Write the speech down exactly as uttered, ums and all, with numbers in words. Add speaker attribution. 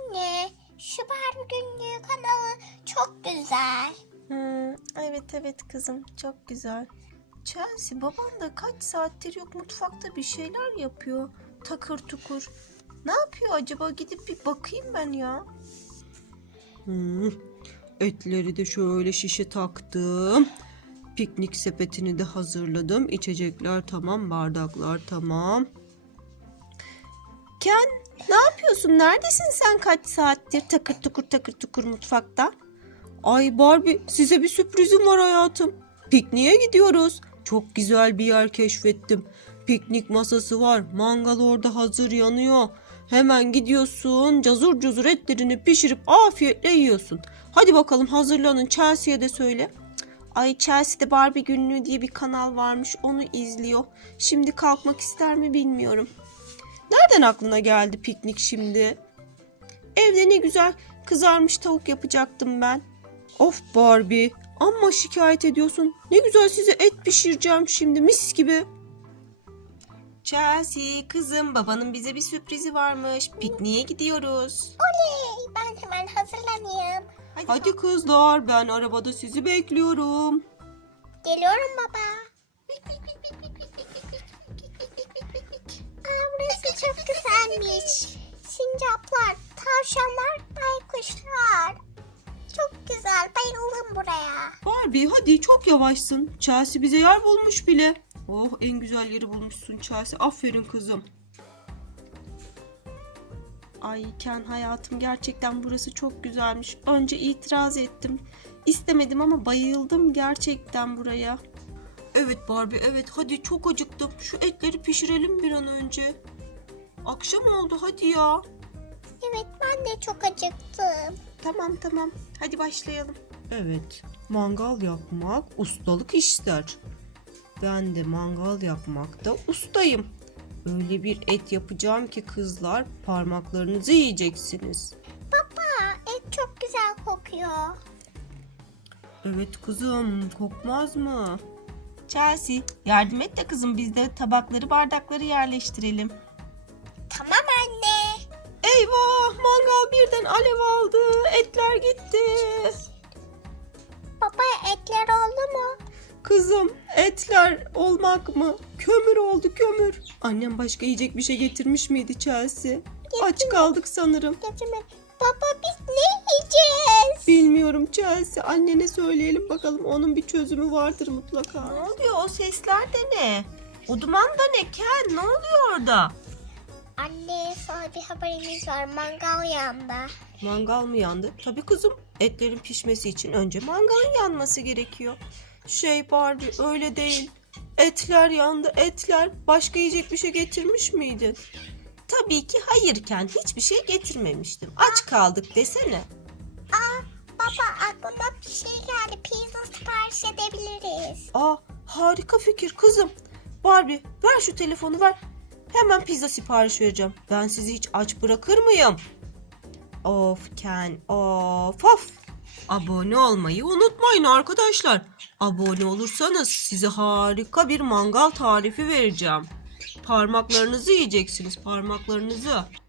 Speaker 1: Anne, şu Barbie günlüğü kanalı çok güzel.
Speaker 2: Hmm, evet evet kızım, çok güzel. Chelsea, baban da kaç saattir yok, mutfakta bir şeyler yapıyor. Takır tukur. Ne yapıyor acaba? Gidip bir bakayım ben ya. Hmm, etleri de şöyle şişe taktım. Piknik sepetini de hazırladım. İçecekler tamam, bardaklar tamam. Ken, ne yapıyorsun? Neredesin sen kaç saattir takır tukur takır tukur mutfakta? Ay Barbie, size bir sürprizim var hayatım. Pikniğe gidiyoruz. Çok güzel bir yer keşfettim. Piknik masası var. Mangal orada hazır yanıyor. Hemen gidiyorsun, cazur cazur etlerini pişirip afiyetle yiyorsun. Hadi bakalım hazırlanın, Chelsea'ye de söyle. Ay Chelsea'de Barbie Günlüğü diye bir kanal varmış, onu izliyor. Şimdi kalkmak ister mi bilmiyorum. Nereden aklına geldi piknik şimdi? Evde ne güzel kızarmış tavuk yapacaktım ben. Of Barbie, amma şikayet ediyorsun. Ne güzel size et pişireceğim şimdi, mis gibi. Chelsea kızım, babanın bize bir sürprizi varmış. Pikniğe gidiyoruz.
Speaker 1: Oley, ben hemen hazırlanayım.
Speaker 2: Hadi, Hadi kızlar, ben arabada sizi bekliyorum.
Speaker 1: Geliyorum baba. Aa, burası çok güzelmiş. Sincaplar, tavşanlar, baykuşlar. Çok güzel, bayıldım buraya.
Speaker 2: Barbie hadi, çok yavaşsın. Chelsea bize yer bulmuş bile. Oh, en güzel yeri bulmuşsun Chelsea. Aferin kızım. Ay Ken hayatım, gerçekten burası çok güzelmiş. Önce itiraz ettim. İstemedim ama bayıldım gerçekten buraya. Evet Barbie, evet, hadi çok acıktım. Şu etleri pişirelim bir an önce. Akşam oldu, hadi ya.
Speaker 1: Evet, ben de çok acıktım.
Speaker 2: Tamam tamam, hadi başlayalım. Evet, mangal yapmak ustalık ister. Ben de mangal yapmakta ustayım. Öyle bir et yapacağım ki kızlar, parmaklarınızı yiyeceksiniz.
Speaker 1: Baba, et çok güzel kokuyor.
Speaker 2: Evet kızım, kokmaz mı? Chelsea, yardım et de kızım, biz de tabakları bardakları yerleştirelim.
Speaker 1: Tamam anne.
Speaker 2: Eyvah, mangal birden alev aldı, etler gitti.
Speaker 1: Baba, etler oldu mu?
Speaker 2: Kızım, etler olmak mı? Kömür oldu, kömür. Annem başka yiyecek bir şey getirmiş miydi Chelsea? Aç kaldık sanırım.
Speaker 1: Getirme. Baba, biz ne yiyeceğiz?
Speaker 2: Bilmiyorum Chelsea. Annene söyleyelim bakalım, onun bir çözümü vardır mutlaka. Ne oluyor, o sesler de ne? O duman da ne Ken? Ne oluyor orada?
Speaker 1: Anne, sana bir haberimiz var. Mangal yandı.
Speaker 2: Mangal mı yandı? Tabii kızım. Etlerin pişmesi için önce mangalın yanması gerekiyor. Şey Barbie, öyle değil. Etler yandı, etler. Başka yiyecek bir şey getirmiş miydin? Tabii ki hayırken hiçbir şey getirmemiştim. Aç kaldık desene.
Speaker 1: Aa, baba, aklıma bir şey geldi. Pizza sipariş edebiliriz.
Speaker 2: Aa, harika fikir kızım. Barbie, ver şu telefonu, ver. Hemen pizza sipariş vereceğim. Ben sizi hiç aç bırakır mıyım? Of Ken, of of. Abone olmayı unutmayın arkadaşlar. Abone olursanız size harika bir mangal tarifi vereceğim. Parmaklarınızı yiyeceksiniz, parmaklarınızı.